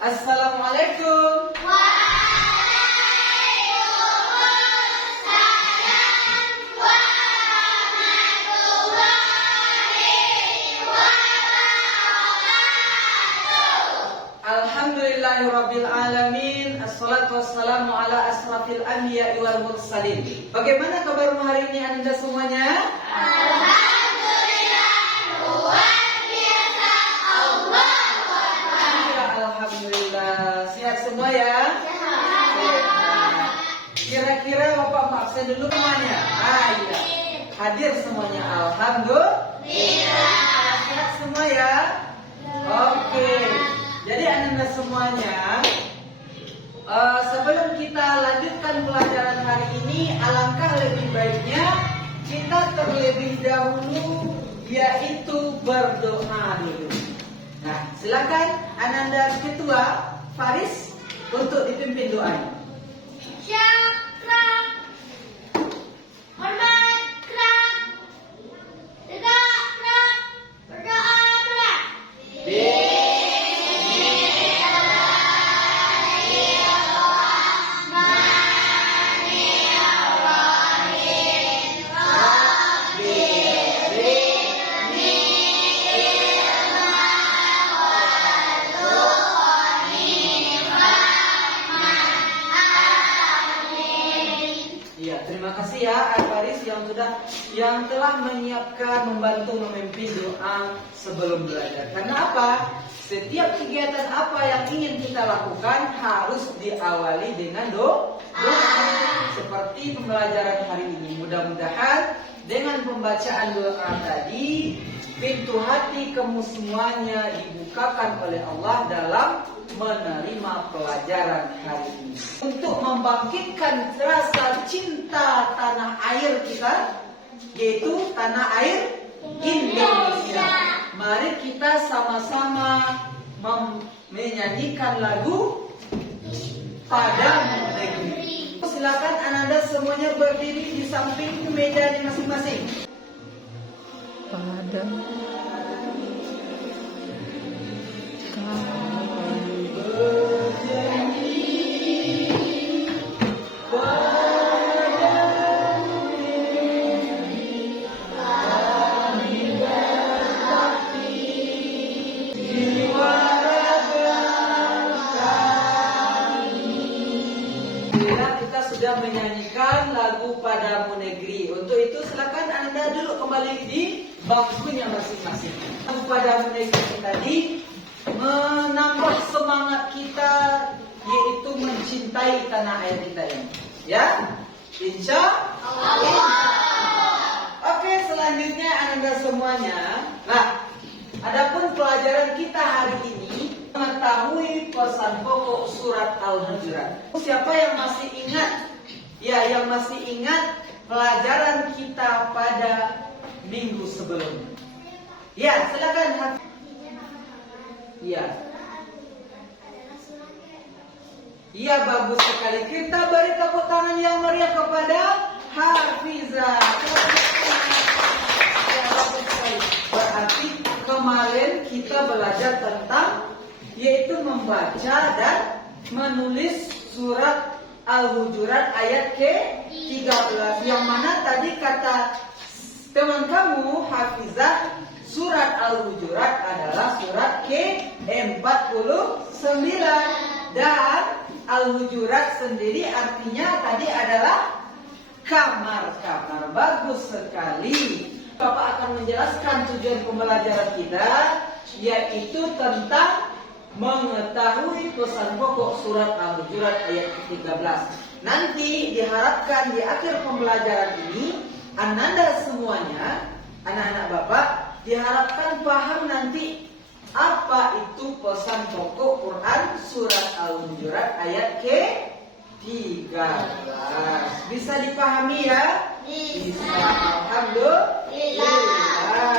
Assalamualaikum. Alhamdulillahirabbil alamin. Assalatu wassalamu ala asrafil anbiya'i wal mursalin. Bagaimana kabarmu hari ini Anda semuanya? Alhamdulillah, luar biasa. Allahu Akbar. Ya, alhamdulillah. Sehat semua ya? Sehat. Kira-kira Bapak absen dulu semuanya? Iya. Hadir semuanya. Alhamdulillah. Sehat semua ya? Oke. Jadi Anda semuanya, sebelum kita lanjutkan pelajaran hari ini, alangkah lebih baiknya kita terlebih dahulu yaitu berdoa dulu. Nah, silakan Ananda Ketua Faris untuk dipimpin doanya. Syakran, hormat kran, tegak kran, berdoa berat. Terima kasih ya Faris yang telah menyiapkan membantu memimpin doa sebelum belajar. Karena apa? Setiap kegiatan apa yang ingin kita lakukan harus diawali dengan doa. Seperti pembelajaran hari ini. Mudah-mudahan dengan pembacaan doa tadi pintu hati kamu semuanya dibukakan oleh Allah dalam menerima pelajaran hari ini. Untuk membangkitkan rasa cinta tanah air kita, yaitu tanah air Indonesia. Mari kita sama-sama menyanyikan lagu Padamu Negeri. Silakan Ananda semuanya berdiri di samping mejanya masing-masing. Padamu kita sudah menyanyikan lagu Padamu Negeri. Untuk itu silakan Anda duduk kembali di bangkunya masing-masing. Lagu Padamu Negeri tadi menambah semangat kita, yaitu mencintai tanah air kita ini. Ya, insya Allah. Oke, selanjutnya Anda semuanya. Nah, adapun pelajaran kita hari ini mengetahui pesan pokok surat Al-Hujurat. Siapa yang masih ingat? Ya, yang masih ingat pelajaran kita pada minggu sebelumnya. Ya, silakan. Ya. Iya, bagus sekali. Kita beri tepuk tangan yang meriah kepada Hafizah. Ya, bagus sekali. Berarti kemarin kita belajar tentang yaitu membaca dan menulis surat Al-Hujurat ayat ke-13. Yang mana tadi kata teman kamu Hafizah, surat Al-Hujurat adalah surat ke-49. Dan Al-Hujurat sendiri artinya tadi adalah kamar-kamar. Bagus sekali. Bapak akan menjelaskan tujuan pembelajaran kita, yaitu tentang mengetahui pesan pokok surat Al-Hujurat ayat ke-13. Nanti diharapkan di akhir pembelajaran ini Ananda semuanya, anak-anak Bapak, diharapkan paham nanti apa itu pesan pokok Quran surat Al-Hujurat ayat ke-13. Bisa dipahami ya? Bisa. Alhamdulillah.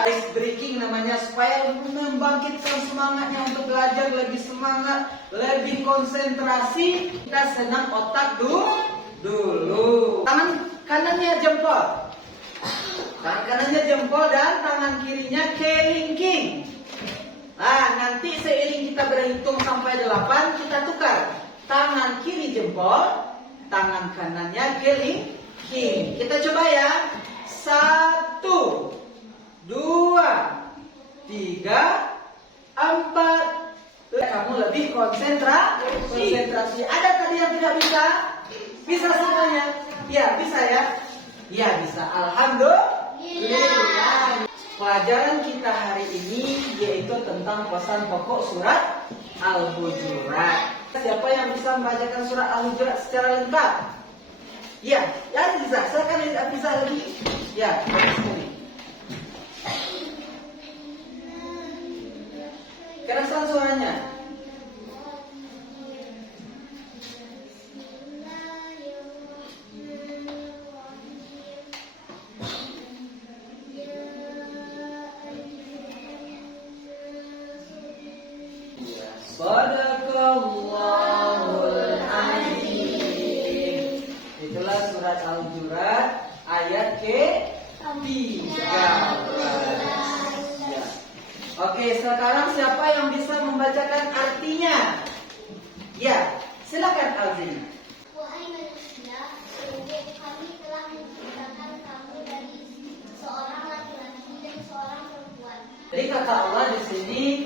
Ice breaking namanya, supaya membangkitkan semangatnya untuk belajar, lebih semangat, lebih konsentrasi. Kita senam otak dulu. Tangan kanannya jempol. Tangan kanannya jempol dan tangan kirinya kelingking. Nah, nanti seiring kita berhitung sampai 8, kita tukar. Tangan kiri jempol, tangan kanannya kelingking. Kita coba ya. 1, 2, 3, 4. Kamu lebih konsentrasi. Ada tadi yang tidak bisa? Bisa semuanya? Ya, bisa ya? Ya, bisa. Alhamdulillah. Pelajaran kita hari ini yaitu tentang pesan pokok surat Al-Hujurat. Siapa yang bisa membacakan surat Al-Hujurat secara lengkap? Ya, ya bisa. Silakan bisa lagi. Ya, bagus sekali. Kerasan suaranya. Sadaqallahul Azim. Itulah surat Al-Hujurat ayat ke-13. Ya. Oke, sekarang siapa yang bisa membacakan artinya? Ya, silakan Azim. Wahai manusia, sungguh kami telah menciptakan kamu dari seorang laki-laki dan seorang perempuan. Jadi kata Allah di sini,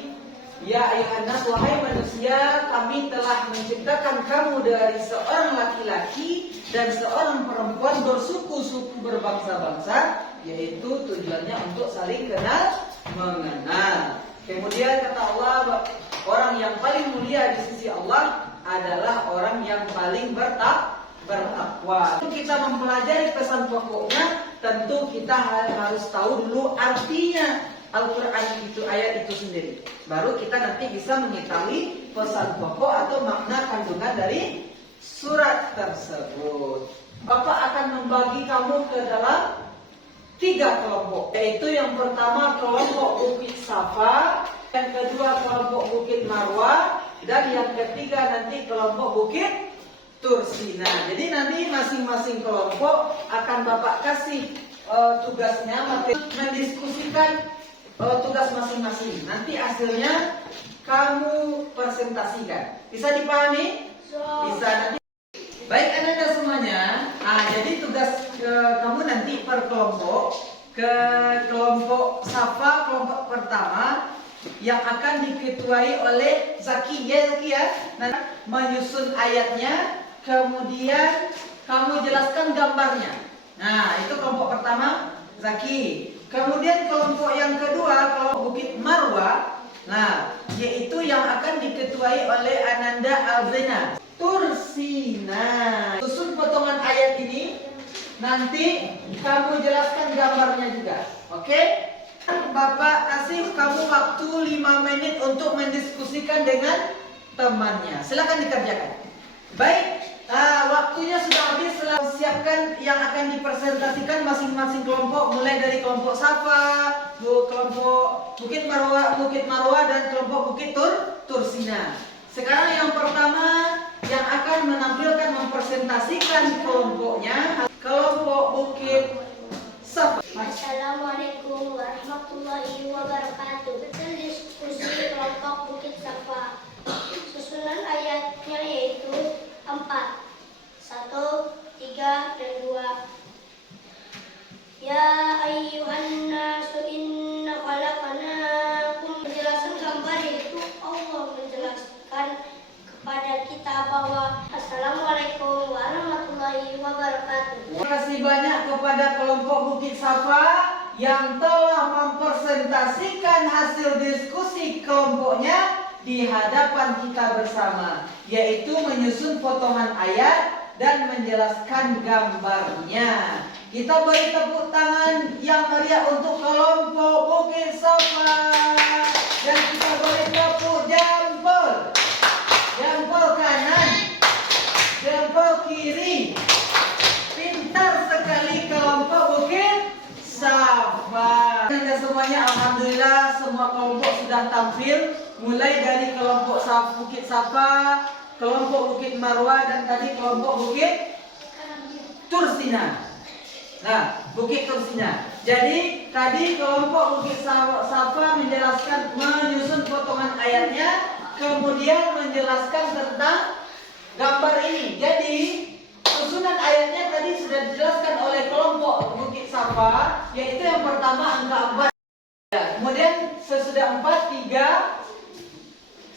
ya ayuhan nas, wahai manusia, kami telah menciptakan kamu dari seorang laki-laki dan seorang perempuan bersuku-suku berbangsa-bangsa, yaitu tujuannya untuk saling kenal mengenal. Kemudian kata Allah, orang yang paling mulia di sisi Allah adalah orang yang paling bertakwa. Kita mempelajari pesan pokoknya, tentu kita harus tahu dulu artinya Al-Quran itu, ayat itu sendiri. Baru kita nanti bisa mengetahui pesan pokok atau makna kandungan dari surat tersebut. Bapak akan membagi kamu ke dalam 3 kelompok. Yaitu yang pertama kelompok Bukit Safa, yang kedua kelompok Bukit Marwah, dan yang ketiga nanti kelompok Bukit Tursina. Jadi nanti masing-masing kelompok akan Bapak kasih tugasnya, mendiskusikan tugas masing-masing. Nanti hasilnya kamu presentasikan. Bisa dipahami? Bisa nanti. Baik anak-anak semuanya. Jadi tugas kamu nanti per kelompok. Ke kelompok Safa, kelompok pertama yang akan diketuai oleh Zaki ya, Zaki ya. Nanti menyusun ayatnya, kemudian kamu jelaskan gambarnya. Nah, itu kelompok pertama Zaki. Kemudian kelompok yang kedua, kelompok Bukit Marwah, nah, yaitu yang akan diketuai oleh Ananda Alzena. Tursina. Susun potongan ayat ini, nanti kamu jelaskan gambarnya juga. Oke? Bapak kasih kamu waktu 5 menit untuk mendiskusikan dengan temannya. Silakan dikerjakan. Baik. Waktunya sudah habis. Siapkan yang akan dipresentasikan masing-masing kelompok, mulai dari kelompok Safa, kelompok Bukit Marwah dan kelompok Bukit Tursina. Sekarang yang pertama yang akan menampilkan mempresentasikan kelompoknya, kelompok Bukit Safa. Assalamualaikum warahmatullahi wabarakatuh. Betul diskusi kelompok Bukit Safa. Susunan ayatnya yaitu 4, 1, 3, dan 2. Ya ayyuhan nasu inna khalaqnakum. Penjelasan gambar yaitu Allah menjelaskan kepada kita bahwa Assalamualaikum warahmatullahi wabarakatuh. Terima kasih banyak kepada kelompok Bukit Safa yang telah mempresentasikan hasil diskusi kelompoknya di hadapan kita bersama, yaitu menyusun potongan ayat dan menjelaskan gambarnya. Kita beri tepuk tangan yang meriah untuk kelompok Bukit Safa, dan kita beri tepuk jempol, jempol kanan, jempol kiri. Pintar sekali kelompok Bukit Safa. Dan semuanya alhamdulillah semua kelompok sudah tampil, mulai dari kelompok Bukit Safa, kelompok Bukit Marwah, dan tadi kelompok Bukit Tursina. Nah, Bukit Tursina. Jadi tadi kelompok Bukit Safa menjelaskan, menyusun potongan ayatnya, kemudian menjelaskan tentang gambar ini. Jadi susunan ayatnya tadi sudah dijelaskan oleh kelompok Bukit Safa, yaitu yang pertama angka 4. Kemudian sesudah 4, 3.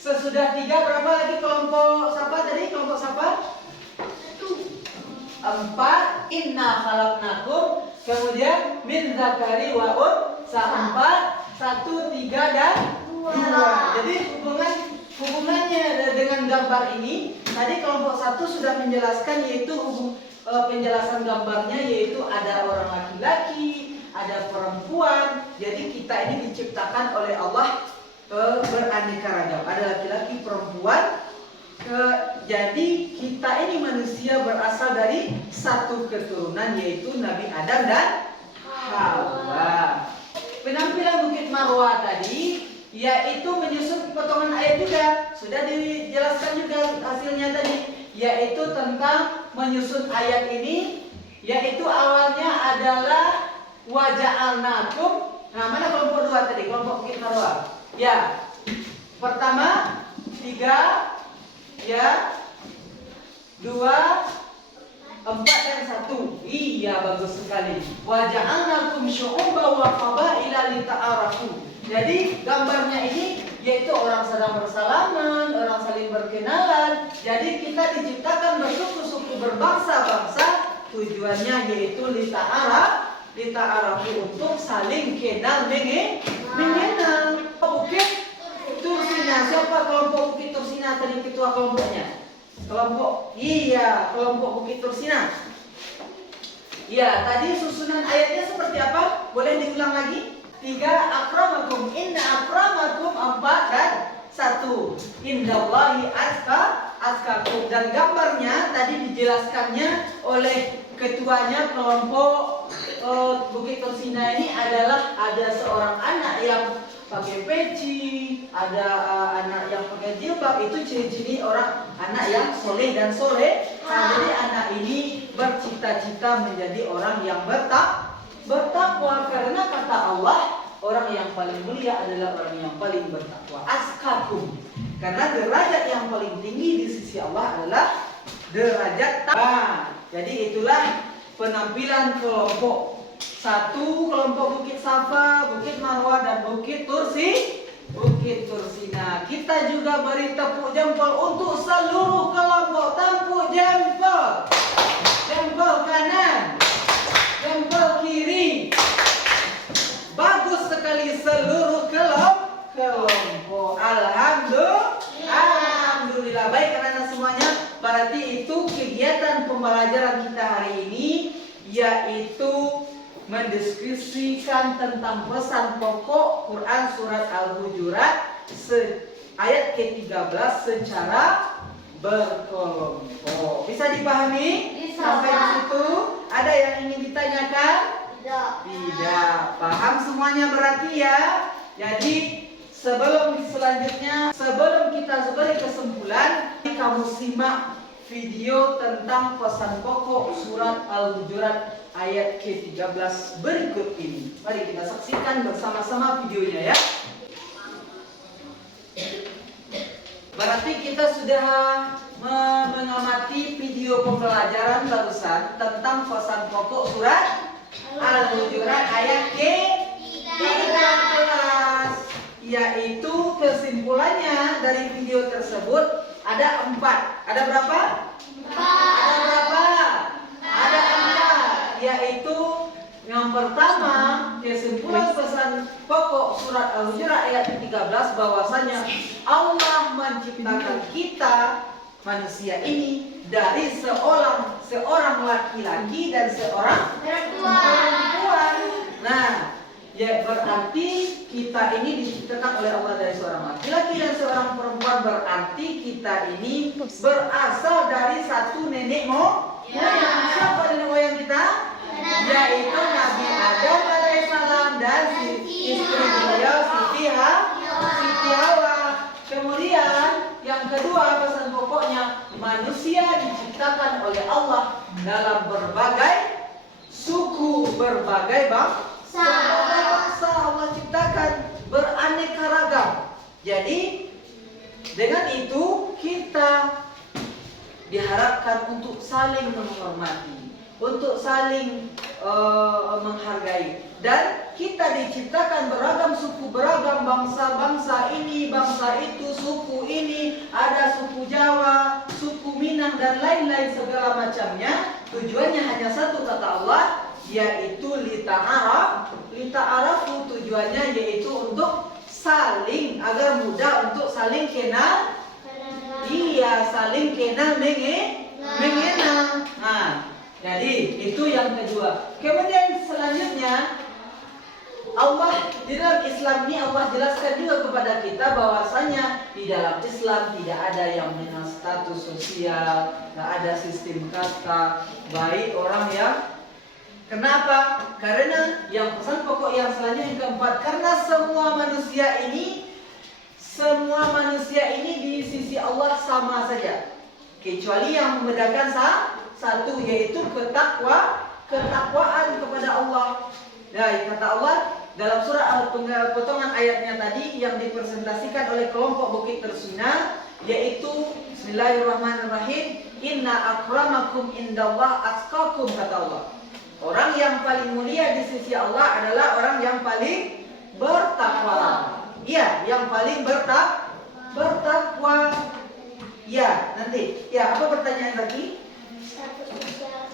Sesudah 3 berapa lagi kelompok Safa tadi? Kelompok Safa 4, inna khalaqnakum, kemudian min zakari wa unsa 4, 1, 3 dan 2. Jadi hubungannya dengan gambar ini tadi kelompok 1 sudah menjelaskan, yaitu penjelasan gambarnya yaitu ada orang laki-laki, ada perempuan. Jadi kita ini diciptakan oleh Allah beraneka ragam, ada laki-laki, perempuan. Jadi kita ini manusia berasal dari satu keturunan, yaitu Nabi Adam dan Hawa. Penampilan Bukit Marwah tadi yaitu menyusun potongan ayat juga, sudah dijelaskan juga hasilnya tadi, yaitu tentang menyusun ayat ini, yaitu awalnya adalah waja'alnakum. Nah, mana kelompok 2 tadi, kelompok Bukit Marwah? Ya, pertama 3, ya, 2, 4 dan 1. Iya, bagus sekali. Waja'alnakum syu'uban wa qabaila lita'arafu. Jadi gambarnya ini yaitu orang sedang bersalaman, orang saling berkenalan. Jadi kita diciptakan bersuku-suku, berbangsa-bangsa. Tujuannya yaitu lita'arafu, untuk saling kenal mengenal. Bukit Tursina, siapa kelompok Bukit Tursina tadi ketua kelompoknya? Kelompok Bukit Tursina. Iya, tadi susunan ayatnya seperti apa? Boleh diulang lagi? 3, akramakum, inna akramakum 4 dan 1, indallahi atqakum. Dan gambarnya tadi dijelaskannya oleh ketuanya kelompok Bukit Tursina ini adalah ada seorang anak yang pakai peci, ada anak yang pakai jilbab. Itu ciri-ciri orang anak yang soleh dan soleh. Nah, jadi anak ini bercita-cita menjadi orang yang bertakwa, karena kata Allah, orang yang paling mulia adalah orang yang paling bertakwa. Askakum, karena derajat yang paling tinggi di sisi Allah adalah derajat takwa. Jadi itulah penampilan kelompok 1, kelompok Bukit Safa, Bukit Marwah, dan Bukit Tursina. Kita juga beri tepuk jempol untuk seluruh kelompok. Tepuk jempol, jempol kanan, jempol kiri. Bagus sekali seluruh kelompok. Alhamdulillah. Baik anak-anak semuanya, berarti itu kegiatan pembelajaran kita hari ini, yaitu mendiskusikan tentang pesan pokok Quran surat Al-Hujurat ayat ke-13 secara berkelompok. Bisa dipahami? Bisa. Sampai di situ ada yang ingin ditanyakan? Tidak. Paham semuanya berarti ya. Jadi sebelum kita beri kesimpulan, kamu simak video tentang pesan pokok surat Al-Hujurat ayat ke-13 berikut ini. Mari kita saksikan bersama-sama videonya ya. Berarti kita sudah mengamati video pembelajaran barusan tentang pesan pokok surat Al-Hujurat ayat ke-13, yaitu kesimpulannya dari video tersebut ada 4. Ada berapa? 4. Yaitu yang pertama, kesimpulan pesan pokok surat Al-Hujurat ayat ke-13 bahwasanya Allah menciptakan kita manusia ini dari seorang laki-laki dan seorang perempuan. Nah, ya berarti kita ini diciptakan oleh Allah dari seorang laki-laki dan seorang perempuan. Berarti kita ini berasal dari satu nenek moyang. Siapa nenek moyang kita? Yaitu Nabi Adam alaihissalam dan istri beliau Siti Hawa. Kemudian yang kedua, pesan pokoknya, manusia diciptakan oleh Allah dalam berbagai suku, berbagai Segala bangsa Allah ciptakan beraneka ragam. Jadi dengan itu kita diharapkan untuk saling menghormati, untuk saling menghargai. Dan kita diciptakan beragam suku, beragam bangsa ini, bangsa itu, suku ini, ada suku Jawa, suku Minang dan lain-lain segala macamnya. Tujuannya hanya satu kata Allah, yaitu lita'arafu, tujuannya yaitu untuk saling, agar mudah untuk saling kenal. Iya, saling kenal mengenal. Nah, jadi itu yang kedua. Kemudian selanjutnya Allah di dalam Islam ini Allah jelaskan juga kepada kita bahwasanya di dalam Islam tidak ada yang mengenal status sosial, tidak ada sistem kasta, baik orang yang kenapa? Karena yang pesan pokok yang selanjutnya yang keempat, karena semua manusia ini di sisi Allah sama saja, kecuali yang membedakan satu, yaitu ketakwaan kepada Allah. Nah, kata Allah dalam surah potongan ayatnya tadi yang dipresentasikan oleh kelompok Bukit Tersuina, yaitu Bismillahirrahmanirrahim, Inna akramakum indallah atqakum, kata Allah. Orang yang paling mulia di sisi Allah adalah orang yang paling bertakwa. Ya, yang paling bertakwa. Ya, nanti. Ya, apa pertanyaan lagi? Status sosial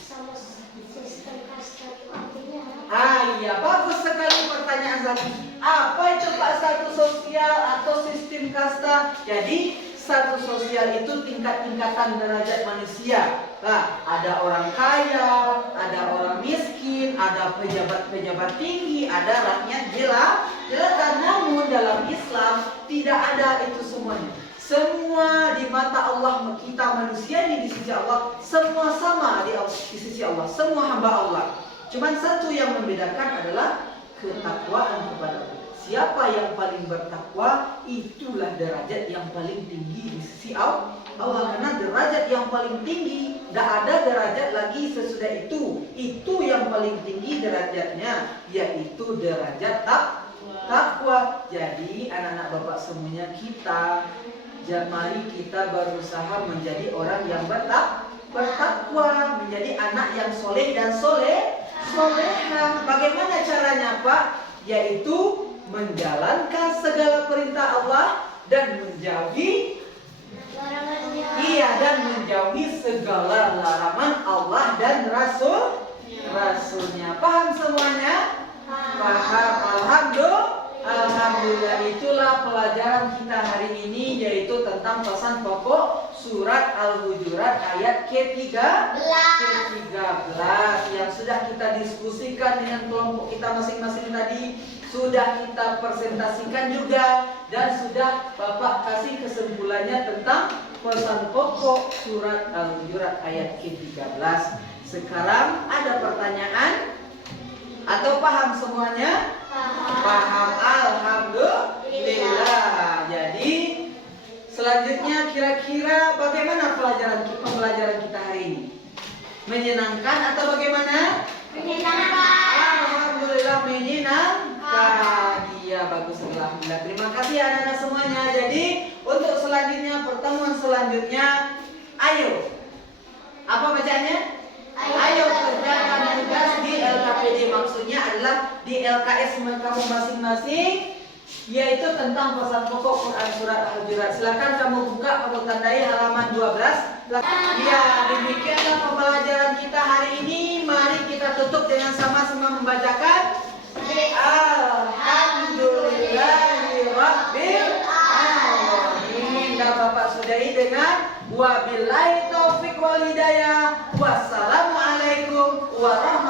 sama sistem kasta itu artinya apa? Iya, bagus sekali pertanyaan tadi. Apa itu Pak status sosial atau sistem kasta? Jadi status sosial itu tingkat-tingkatan derajat manusia. Nah, ada orang kaya, ada orang miskin, ada pejabat-pejabat tinggi, ada rakyat jelata. Namun dalam Islam tidak ada itu semuanya. Semua di mata Allah, kita manusia ini di sisi Allah semua sama di sisi Allah, semua hamba Allah. Cuman satu yang membedakan adalah ketakwaan kepada Allah. Siapa yang paling bertakwa, itulah derajat yang paling tinggi di sisi Allah. Karena derajat yang paling tinggi, tidak ada derajat lagi sesudah itu. Itu yang paling tinggi derajatnya, yaitu derajat takwa. Jadi anak-anak Bapak semuanya, mari kita berusaha menjadi orang yang bertakwa, menjadi anak yang soleh dan soleha. Bagaimana caranya, Pak? Yaitu menjalankan segala perintah Allah dan menjauhi segala larangan Allah dan Rasulnya. Paham semuanya? Paham. Alhamdulillah, itulah pelajaran kita hari ini, yaitu tentang pesan pokok surat Al-Hujurat ayat ke-13 yang sudah kita diskusikan dengan kelompok kita masing-masing tadi, sudah kita presentasikan juga, dan sudah Bapak kasih kesimpulannya tentang pesan pokok surat Al-Hujurat ayat ke-13. Sekarang ada pertanyaan? Atau paham semuanya? Paham. Alhamdulillah. Jadi selanjutnya kira-kira bagaimana pembelajaran kita hari ini? Menyenangkan atau bagaimana? Menyenangkan. Alhamdulillah, menyenangkan. Iya, bagus. Alhamdulillah. Terima kasih anak-anak semuanya. Jadi untuk selanjutnya, pertemuan selanjutnya, ayo. Apa bacanya? Ayo kerjakan tugas di LKPD, maksudnya adalah di LKS kamu masing-masing, yaitu tentang pesan pokok Quran surat Al-Hujurat. Silakan kamu buka atau tandai halaman 12. Ya, demikianlah pembelajaran kita hari ini. Mari kita tutup dengan sama-sama membacakan Alhamdulillahirabbil alamin. Dan Bapak sudahi dengan wabillahi taufik wal hidayah. Wassalamualaikum warahmatullahi